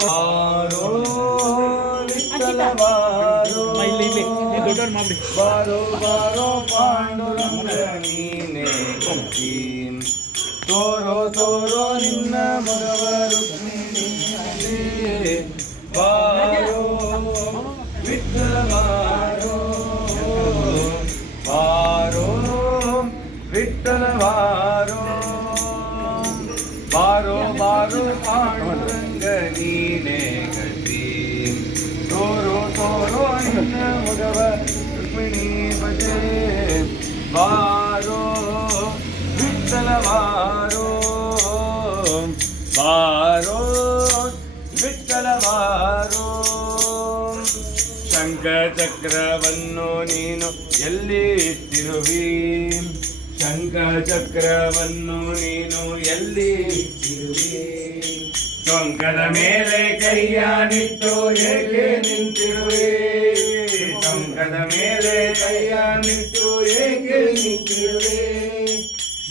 ಬಾರೋ ವಿಠ್ಠಲ ಬಾರೋ ಇಲ್ಲಿ ಇಲ್ಲಿ ನೀವು ದೊಡ್ಡವ್ರು ಮಾಡ್ಬಿಡಿ ಬಾರೋ ಬಾರೋ ಪಾಂಡುರಂಗ ನೀನೆ ಕಲ್ತಿ ತೋರೋ ತೋರೋ ನಿನ್ನ ಮಗವ ರುಕ್ಮಿಣಿಯೇ. ಬಾರೋ ವಿಠ್ಠಲ ಬಾರೋ ಬಾರೋ ವಿಠ್ಠಲ ಬಾರೋ ಬಾರೋ ಬಾರೋ ಪಾಂಡುರಂಗ ನೀನೆ ಗತಿ ತೋರೋ ತೋರೋ ನಿನ್ನ ಮಗವ ರುಕ್ಮಿಣಿ ಭಜನೆ ಬಾರೋ ವಿಠಲ ಬಾರೋ. ಬಾರೋ ವಿಠಲ ಬಾರೋ. ಶಂಖ ಚಕ್ರವನ್ನು ನೀನು ಎಲ್ಲಿ ಇಟ್ಟಿರುವಿ? ಶಂಖ ಚಕ್ರವನ್ನು ನೀನು ಎಲ್ಲಿ ಇಟ್ಟಿರುವಿ? ಟೊಂಕದ ಮೇಲೆ ಕೈಯ ನಿಟ್ಟು ಏಕೆ ನಿಂತಿರುವೆ? ಟೊಂಕದ ಮೇಲೆ ಕೈಯ ನಿಟ್ಟು ಏಕೆ ನಿಂತಿರುವೆ?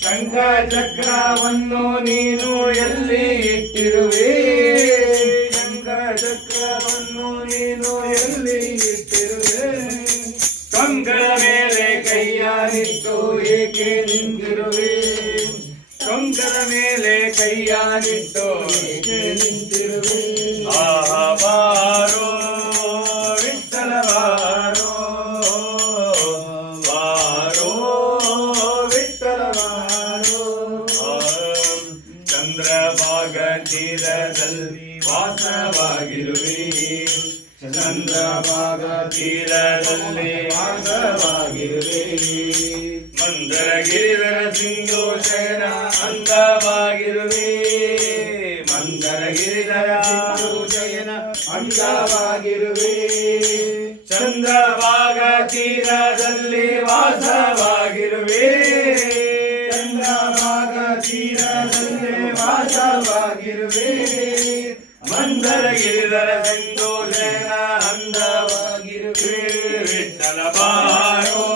ಶಂಖ ಚಕ್ರವನ್ನು ನೀನು ಎಲ್ಲಿ ಇಟ್ಟಿರುವೆ? ಶಂಖ ಚಕ್ರವನ್ನು ನೀನು ಎಲ್ಲಿ ಇಟ್ಟಿರುವೆ? ಟೊಂಕದ ಮೇಲೆ ಕೈಯ ನಿಟ್ಟು ಏಕೆ ನಿಂತಿರುವೆ? ಟೊಂಕದ ಮೇಲೆ ಕೈಯ ನಿಟ್ಟು ಏಕೆ ನಿಂತಿರುವೆ. ಆಹಾ ಬಾರೋ ವಿಠ್ಠಲ ಬಾರೋ ಬಾರೋ ವಿಠ್ಠಲ ಬಾರೋ ಆಂ. ಚಂದ್ರಭಾಗ ತೀರದಲ್ಲಿ ವಾಸವಾಗಿರುವೆ. ಚಂದ್ರಭಾಗ ತೀರದಲ್ಲಿ ವಾಸವಾಗಿರುವೆ. ಮಂದರ ಗಿರಿವರ ಸಿಂಧು ಶಯನ ಅಂದವಾಗಿರುವೆ. ಮಂದರ ಗಿರಿಧರ ಸಿಂಧು ಶಯನ ಅಂದವಾಗಿರುವೆ. ಚಂದ್ರಭಾಗ ತೀರದಲ್ಲಿ ವಾಸವಾಗಿರುವೆ. ಚಂದ್ರಭಾಗ ತೀರದಲ್ಲಿ ವಾಸವಾಗಿರುವೆ. ಮಂದರ ಗಿರಿಧರ ಸಿಂಧು ಶಯನ ಅಂದವಾಗಿರುವೆ. ವಿಠಲ ಬಾರೋ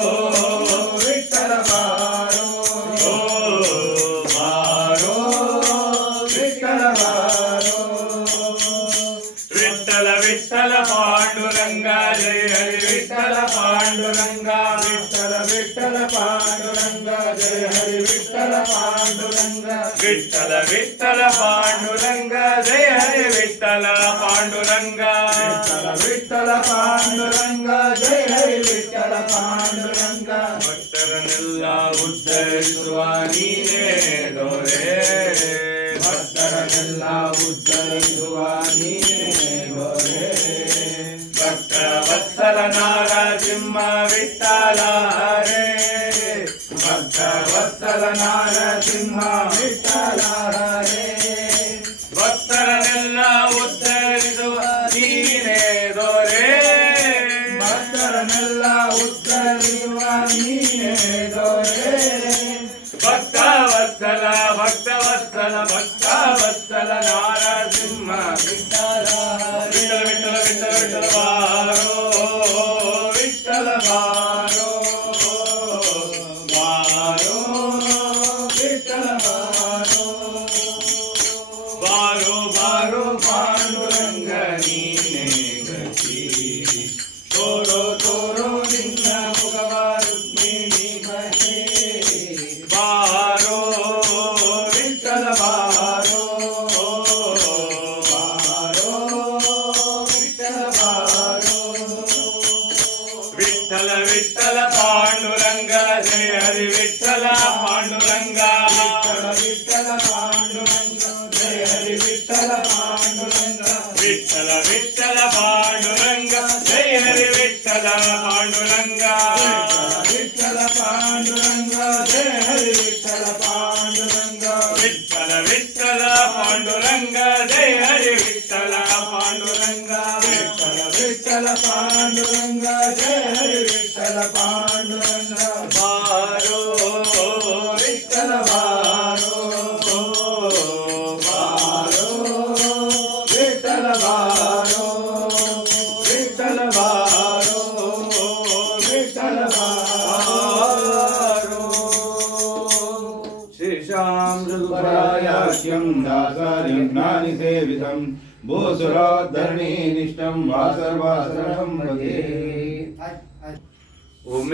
ಪಾಂಡುರಂಗ ಜಯ ಹರಿ ವಿಠಲ ಪಾಂಡುರಂಗ ವಿಠಲ ವಿಠಲ ಪಾಂಡುರಂಗ ಜಯ ಹರಿ ವಿಠಲ ಪಾಂಡುರಂಗ ವಿಠಲ ವಿಠಲ ಪಾಂಡುರಂಗ ಜಯ ಹರಿ ವಿಠಲ ಪಾಂಡುರಂಗ ವಿಠಲ ವಿಠಲ ಪಾಂಡುರಂಗ ಜಯ ಹರಿ ವಿಠಲ ಪಾಂಡುರಂಗ ಭಕ್ತರನ್ನೆಲ್ಲ ಉದ್ಧರಿಸುವ ನೀನೇ ದೊರೆ ಭಕ್ತರನ್ನೆಲ್ಲ ಉದ್ಧರಿಸುವ ನೀನೇ ದೊರೆ ಭಕ್ತ ನಾರಿಂಹ ವಿಠಲ ಹರೇ ಭಕ್ತವತ್ಸಲ ನಾರಸಿಂಹ ವಿಠಲ ಹರೇ ಭಕ್ತರನ್ನೆಲ್ಲ ಉದ್ಧರಿಸುವ ನೀನೇ ದೊರೆ. ಭಕ್ತರನ್ನೆಲ್ಲ ಉದ್ಧರಿಸುವ ನೀನೇ ದೊರೆ. ಭಕ್ತ ವತ್ಸಲ విఠలే హరి విఠల పాండురంగ. విఠల విఠల పాండురంగ. జయ హరి విఠల పాండురంగ. విఠల విఠల పాండురంగ. జయ హరి విఠల పాండురంగ. यज्ञानि सेवितं। भूसुराद्धरणीनिष्ठं वासर्वासरं भजे। ओम